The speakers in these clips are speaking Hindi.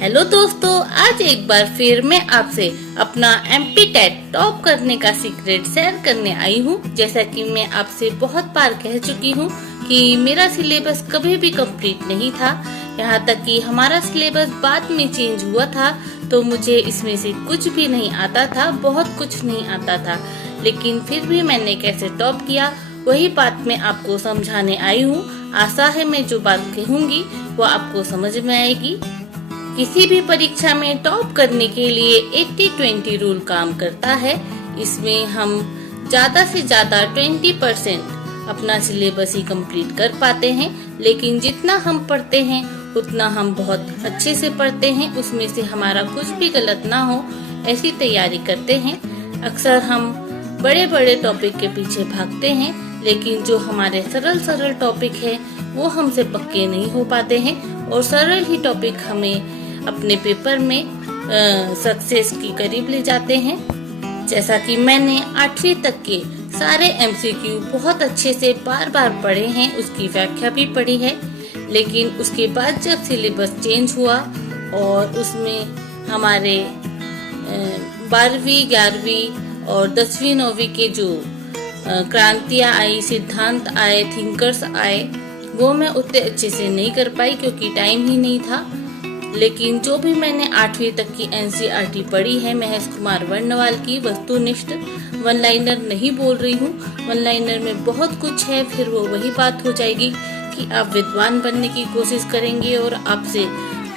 हेलो दोस्तों, आज एक बार फिर मैं आपसे अपना एमपी टेट टॉप करने का सीक्रेट शेयर करने आई हूँ। जैसा कि मैं आपसे बहुत बार कह चुकी हूँ कि मेरा सिलेबस कभी भी कंप्लीट नहीं था। यहाँ तक कि हमारा सिलेबस बाद में चेंज हुआ था, तो मुझे इसमें से कुछ भी नहीं आता था, बहुत कुछ नहीं आता था। लेकिन फिर भी मैंने कैसे टॉप किया, वही बात मैं आपको समझाने आई हूँ। आशा है मैं जो बात कहूँगी वो आपको समझ में आएगी। किसी भी परीक्षा में टॉप करने के लिए 80-20 रूल काम करता है। इसमें हम ज्यादा से ज्यादा 20% अपना सिलेबस ही कंप्लीट कर पाते हैं, लेकिन जितना हम पढ़ते हैं उतना हम बहुत अच्छे से पढ़ते हैं। उसमें से हमारा कुछ भी गलत ना हो ऐसी तैयारी करते हैं। अक्सर हम बड़े बड़े टॉपिक के पीछे भागते हैं, लेकिन जो हमारे सरल सरल टॉपिक है वो हमसे पक्के नहीं हो पाते हैं, और सरल ही टॉपिक हमें अपने पेपर में सक्सेस की करीब ले जाते हैं। जैसा कि मैंने 8वीं तक के सारे एमसीक्यू बहुत अच्छे से बार बार पढ़े हैं, उसकी व्याख्या भी पढ़ी है। लेकिन उसके बाद जब सिलेबस चेंज हुआ और उसमें हमारे 12वीं 11वीं और 10वीं 9वीं के जो क्रांतियाँ आई, सिद्धांत आए, थिंकर्स आए, वो मैं उतने अच्छे से नहीं कर पाई क्योंकि टाइम ही नहीं था। लेकिन जो भी मैंने 8वीं तक की एनसीईआरटी पढ़ी है, महेश कुमार वर्णवाल की, वस्तुनिष्ठ, वन लाइनर नहीं बोल रही हूँ। वन लाइनर में बहुत कुछ है, फिर वो वही बात हो जाएगी कि आप विद्वान बनने की कोशिश करेंगे और आपसे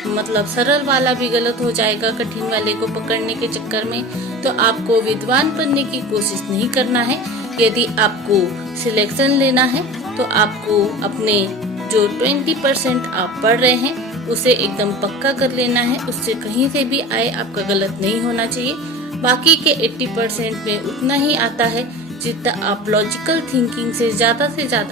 मतलब सरल वाला भी गलत हो जाएगा कठिन वाले को पकड़ने के चक्कर में। तो आपको विद्वान बनने की कोशिश नहीं करना है। यदि आपको सिलेक्शन लेना है तो आपको अपने जो 20% आप पढ़ रहे हैं उसे एकदम पक्का कर लेना है। उससे कहीं से भी आए आपका गलत नहीं होना चाहिए। बाकी के 80% में उतना ही आता है जितना आप लॉजिकल थिंकिंग से ज्यादा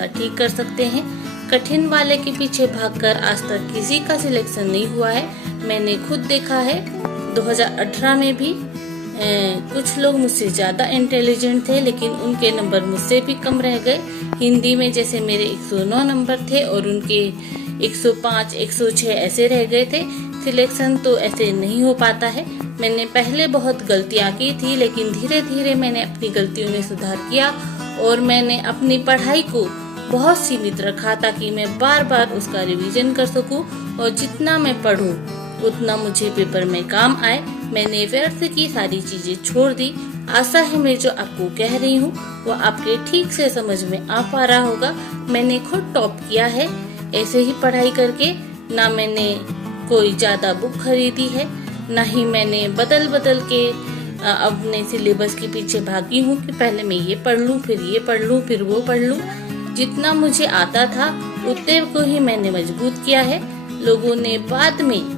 ठीक कर सकते हैं। कठिन वाले के पीछे भागकर आज तक किसी का सिलेक्शन नहीं हुआ है। मैंने खुद देखा है 2018 में भी कुछ लोग मुझसे ज्यादा इंटेलिजेंट थे, लेकिन उनके नंबर मुझसे भी कम रह गए। हिंदी में जैसे मेरे 109 नंबर थे और उनके 105, 106 ऐसे रह गए थे। सिलेक्शन तो ऐसे नहीं हो पाता है। मैंने पहले बहुत गलतियां की थी, लेकिन धीरे धीरे मैंने अपनी गलतियों में सुधार किया और मैंने अपनी पढ़ाई को बहुत सीमित रखा ताकि मैं बार बार उसका रिवीजन कर सकूं और जितना मैं पढूं उतना मुझे पेपर में काम आए। मैंने व्यर्थ की सारी चीजें छोड़ दी। आशा है मैं जो आपको कह रही हूँ वो आपके ठीक से समझ में आ पा रहा होगा। मैंने खुद टॉप किया है ऐसे ही पढ़ाई करके। ना मैंने कोई ज्यादा बुक खरीदी है, ना ही मैंने बदल बदल के अपने सिलेबस के पीछे भागी हूँ कि पहले मैं ये पढ़ लूँ, फिर ये पढ़ लूँ, फिर वो पढ़ लूँ। जितना मुझे आता था उतने को ही मैंने मजबूत किया है। लोगों ने बाद में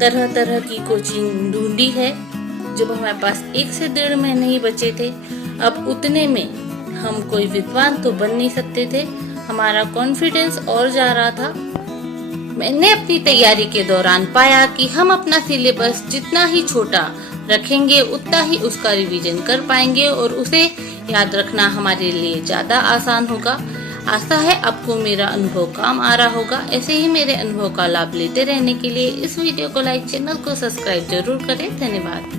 तरह तरह की कोचिंग ढूंढी है। जब हमारे पास 1 से 1.5 महीने ही बचे थे, अब उतने में हम कोई विद्वान तो बन नहीं सकते थे। हमारा कॉन्फिडेंस और जा रहा था। मैंने अपनी तैयारी के दौरान पाया कि हम अपना सिलेबस जितना ही छोटा रखेंगे उतना ही उसका रिवीजन कर पाएंगे और उसे याद रखना हमारे लिए ज्यादा आसान होगा। आशा है आपको मेरा अनुभव काम आ रहा होगा। ऐसे ही मेरे अनुभव का लाभ लेते रहने के लिए इस वीडियो को लाइक, चैनल को सब्सक्राइब जरूर करें। धन्यवाद।